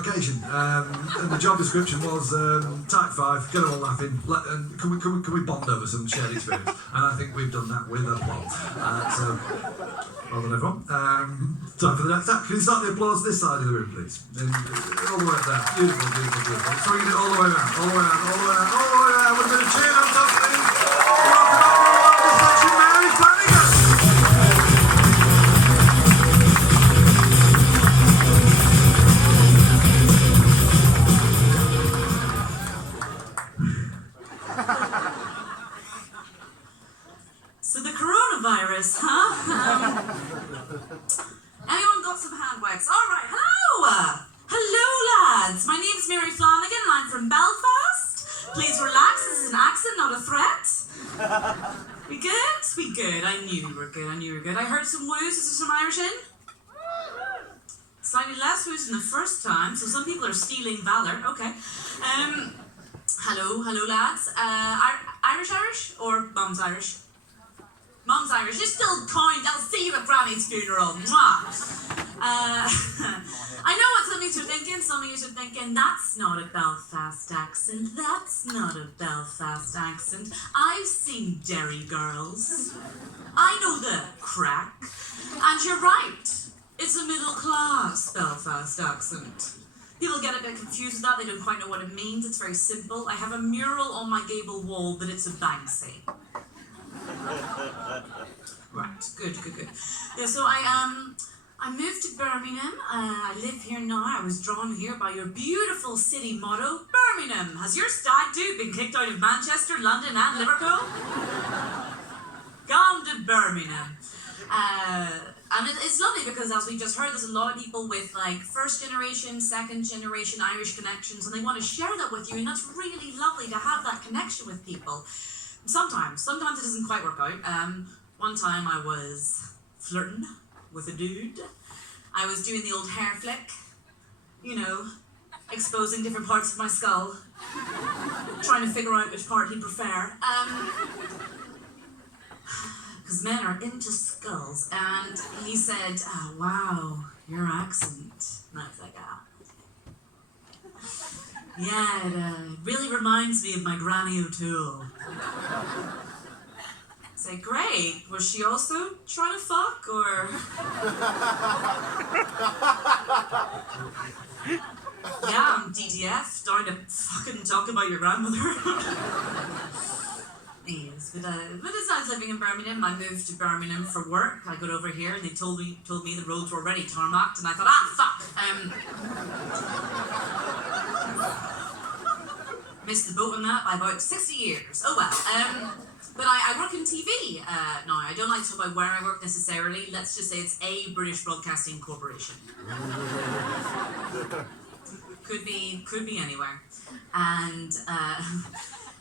occasion. And the job description was type 5, get them all laughing, and can we bond over some shared experience? And I think we've done that with a plot. So, well done everyone. Time for the next act. Can you start the applause this side of the room, please? And, all the way up there. Beautiful, beautiful, beautiful. So we can do it all the way around, all the way around, all the way around, all the way around. With a bit of cheer on top, please. Welcome everyone, this section, Mary Flanigan. So the coronavirus, huh? Anyone got some hand wipes? All right, hello! Hello, lads. My name's Mary Flanigan and I'm from Belfast. Please relax, this is an accent, not a threat. We good? We good. I knew you were good, I heard some woos. Is there some Irish in? Slightly less woos than the first time, so some people are stealing valor. Okay. Hello, lads. Irish or Mum's Irish? Mum's Irish. You're still kind. I'll see you at Granny's funeral. Mwah. I know what some of you are thinking. Some of you are thinking, that's not a Belfast accent. That's not a Belfast accent. I've seen Derry Girls. I know the crack. And you're right. It's a middle-class Belfast accent. People get a bit confused with that. They don't quite know what it means. It's very simple. I have a mural on my gable wall, but it's a Banksy. Right, good. Yeah, so I moved to Birmingham. I live here now. I was drawn here by your beautiful city motto, Birmingham. Has your stag do been kicked out of Manchester, London and Liverpool? Gone to Birmingham. And it's lovely because, as we just heard, there's a lot of people with like first generation, second generation Irish connections, and they want to share that with you, and that's really lovely to have that connection with people. Sometimes it doesn't quite work out. One time I was flirting with a dude. I was doing the old hair flick, you know, exposing different parts of my skull, trying to figure out which part he'd prefer. Because men are into skulls. And he said, oh, wow, your accent. And I was like, yeah, it really reminds me of my Granny O'Toole. I said, great. Was she also trying to fuck, or? Yeah, I'm DTF, trying to fucking talk about your grandmother. Yes, but it's nice living in Birmingham. I moved to Birmingham for work. I got over here and they told me the roads were already tarmacked, and I thought, fuck. Missed the boat on that by about 60 years. Oh well. But I work in TV now. I don't like to talk about where I work necessarily. Let's just say it's a British Broadcasting Corporation. Could be anywhere. And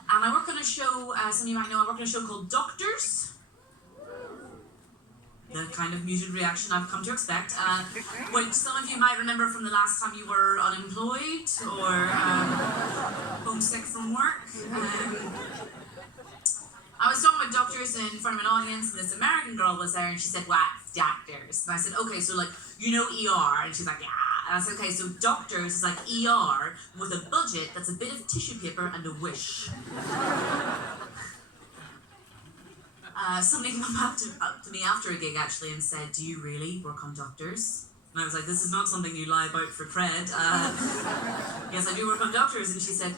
I work on a show, some of you might know, I work on a show called Doctors. The kind of muted reaction I've come to expect. Which some of you might remember from the last time you were unemployed or homesick from work. I was talking about doctors in front of an audience, and this American girl was there, and she said, what's doctors? And I said, okay, so like, you know ER? And she's like, yeah. And I said, okay, so doctors is like ER with a budget that's a bit of tissue paper and a wish. Somebody came up to me after a gig, actually, and said, do you really work on doctors? And I was like, this is not something you lie about for cred. Yes, I do work on doctors. And she said,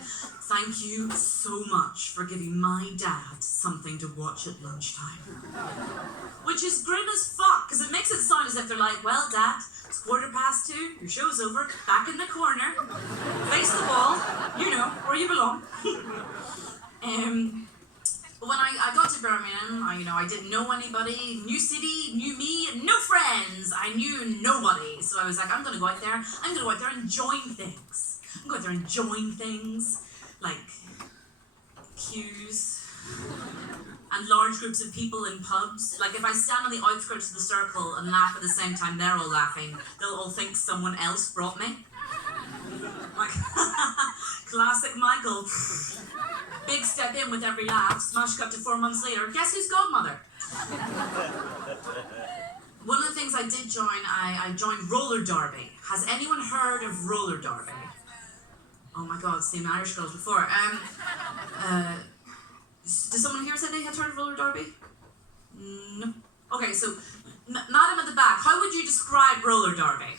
thank you so much for giving my dad something to watch at lunchtime. Which is grim as fuck, because it makes it sound as if they're like, well, Dad, it's 2:15, your show's over, back in the corner, face the wall, you know, where you belong. But when I got to Birmingham, I didn't know anybody, new city, knew me, no friends, I knew nobody. So I was like, I'm going to go out there and join things. I'm going to go out there and join things, like queues and large groups of people in pubs. Like if I stand on the outskirts of the circle and laugh at the same time they're all laughing, they'll all think someone else brought me. Like, classic Michael. Big step in with every laugh, smash cut to 4 months later. Guess who's godmother? one of the things I did join, I joined roller derby. Has anyone heard of roller derby? Oh my God, seen Irish girls before. Does someone here say they had heard of roller derby? No. Okay, so madam at the back, how would you describe roller derby?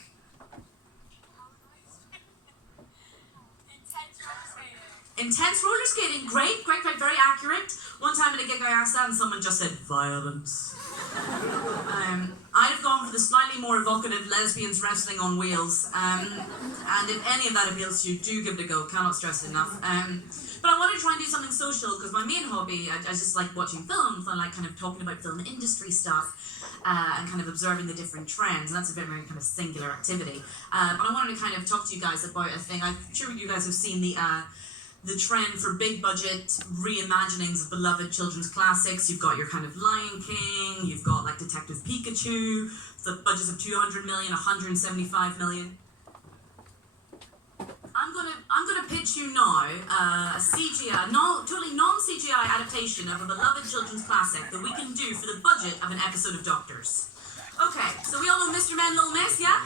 Intense roller skating, great, very accurate. One time at a gig I asked that and someone just said, violence. I'd have gone for the slightly more evocative lesbians wrestling on wheels. And if any of that appeals to you, do give it a go, cannot stress it enough. But I want to try and do something social because my main hobby, I just like watching films. I like kind of talking about film industry stuff and kind of observing the different trends. And that's a very, very kind of singular activity. But I wanted to kind of talk to you guys about a thing. I'm sure you guys have seen the trend for big budget reimaginings of beloved children's classics. You've got your kind of Lion King, you've got like Detective Pikachu, the budgets of 200 million, 175 million. I'm gonna pitch you now a CGI, totally non-CGI adaptation of a beloved children's classic that we can do for the budget of an episode of Doctors. Okay, so we all know Mr. Men, Little Miss, yeah?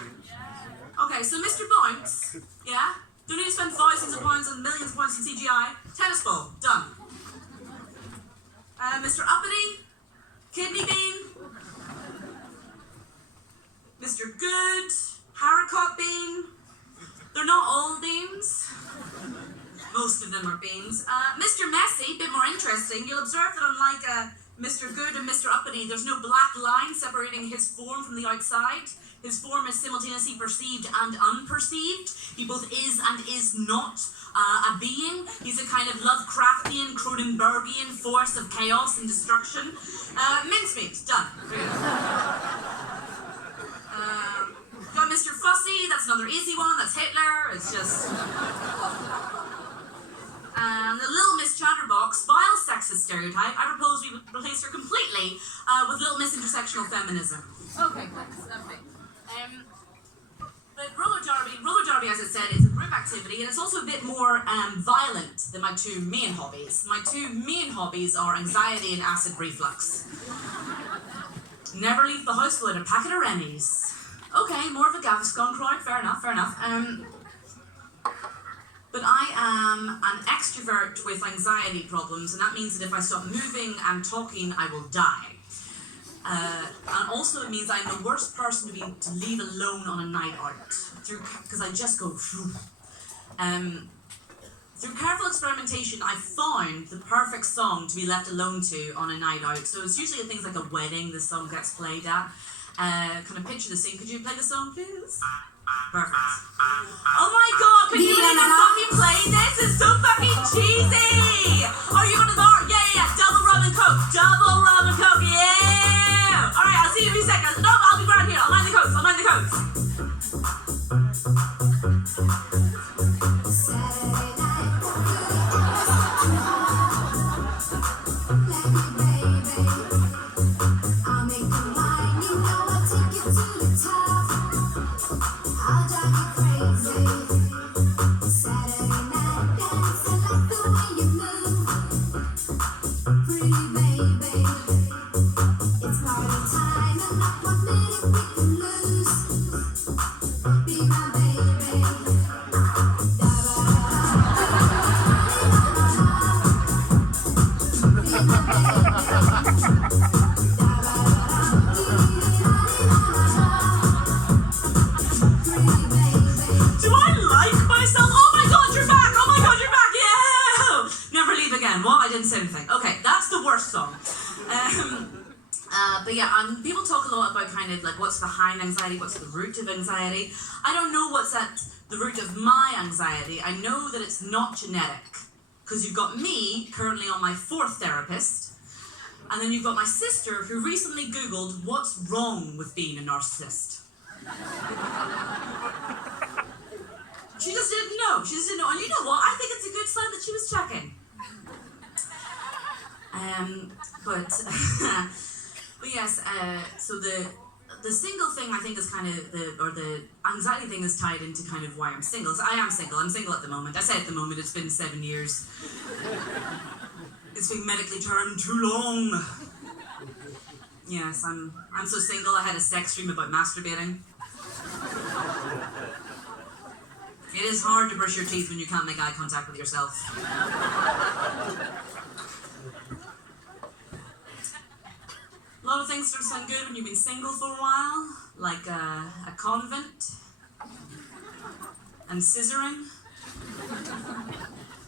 Okay, so Mr. Bounce, yeah? Don't need to spend thousands of pounds and millions of pounds in CGI. Tennis ball, done. Mr. Uppity, Kidney Bean, Mr. Good, Haricot Bean. They're not all beans. Most of them are beans. Mr. Messy, bit more interesting. You'll observe that unlike Mr. Good and Mr. Uppity, there's no black line separating his form from the outside. His form is simultaneously perceived and unperceived. He both is and is not a being. He's a kind of Lovecraftian, Cronenbergian force of chaos and destruction. Mincemeat, done. Got Mr. Fussy, that's another easy one, that's Hitler. It's just... And the Little Miss Chatterbox, vile sexist stereotype. I propose we replace her completely with Little Miss Intersectional Feminism. Okay, thanks. Okay. But roller derby, as I said, is a group activity, and it's also a bit more violent than my two main hobbies. My two main hobbies are anxiety and acid reflux. Never leave the house without a packet of Rennies. Okay, more of a Gaviscon crowd, fair enough. But I am an extrovert with anxiety problems, and that means that if I stop moving and talking, I will die. And also it means I'm the worst person to leave alone on a night out, because I just go through. Through careful experimentation, I found the perfect song to be left alone to on a night out. So it's usually at things like a wedding this song gets played at. Kind of picture the scene. Could you play the song, please? Perfect. Oh my God, can you even fucking play this? It's so fucking cheesy! Are you going to the bar? Yeah, double rum and coke, yeah! Alright, I'll see you in a few seconds. No, I'll be right here, I'll mind the coats. But yeah, people talk a lot about kind of like what's behind anxiety, what's the root of anxiety. I don't know what's at the root of my anxiety. I know that it's not genetic, because you've got me currently on my 4th therapist, and then you've got my sister who recently Googled what's wrong with being a narcissist. She just didn't know. And you know what? I think it's a good sign that she was checking. But yes, so the single thing I think is kind of the anxiety thing is tied into kind of why I'm single. So I am single. I'm single at the moment. I say at the moment, it's been 7 years. It's been medically termed too long. Yes, I'm so single. I had a sex dream about masturbating. It is hard to brush your teeth when you can't make eye contact with yourself. A lot of things start to sound good when you've been single for a while, like a convent and scissoring.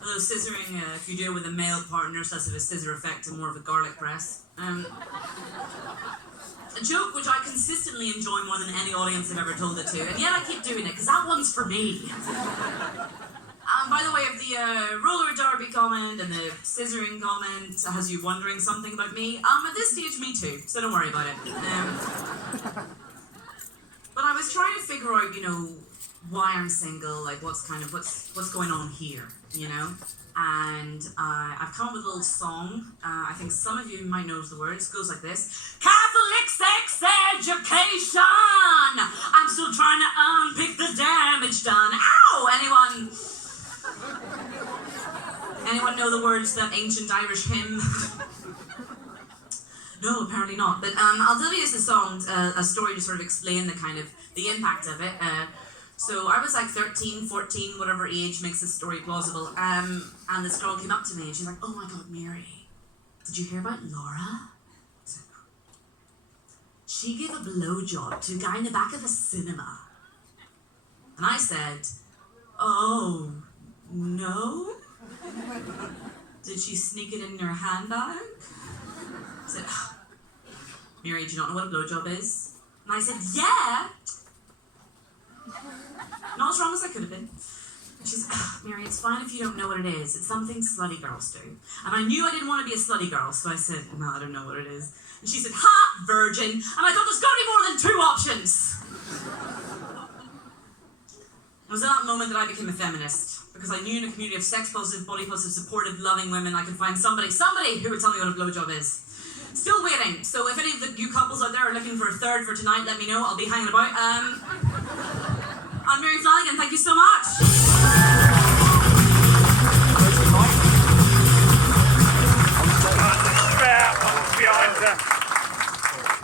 Although scissoring, if you do it with a male partner, it's less of a scissor effect and more of a garlic press. A joke which I consistently enjoy more than any audience I've ever told it to, and yet I keep doing it, because that one's for me. By the way, if the roller derby comment and the scissoring comment has you wondering something about me, at this stage, me too, so don't worry about it. But I was trying to figure out, why I'm single, like what's going on here, And I've come up with a little song. I think some of you might know the words. It goes like this. Catholic sex education! I'm still trying to unpick the damage done. Ow! Anyone know the words to that ancient Irish hymn? No, apparently not. But I'll tell you this song, a story to sort of explain the impact of it. So I was like 13, 14, whatever age makes this story plausible. And this girl came up to me and she's like, "Oh my God, Mary, did you hear about Laura?" I said, "No." "She gave a blowjob to a guy in the back of a cinema." And I said, "Oh, no? Did she sneak it in your handbag?" I said, "Mary, do you not know what a blowjob is?" And I said, "Yeah. Not as wrong as I could have been." And she's like, "Mary, it's fine if you don't know what it is. It's something slutty girls do." And I knew I didn't want to be a slutty girl, so I said, "No, I don't know what it is." And she said, "Ha, virgin." And I thought, there's got to be more than two options. It was at that moment that I became a feminist, because I knew in a community of sex-positive, body-positive, supportive, loving women, I could find somebody who would tell me what a blowjob is. Still waiting, so if any of you couples out there are looking for a third for tonight, let me know, I'll be hanging about. I'm Mary Flanigan, thank you so much.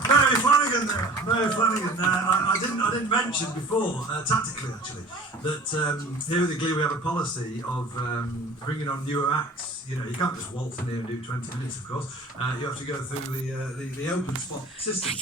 Mary Flanigan there. Mary Flanigan. I didn't mention before, tactically actually, that here at the Glee we have a policy of bringing on newer acts. You can't just waltz in here and do 20 minutes, of course. You have to go through the open spot system.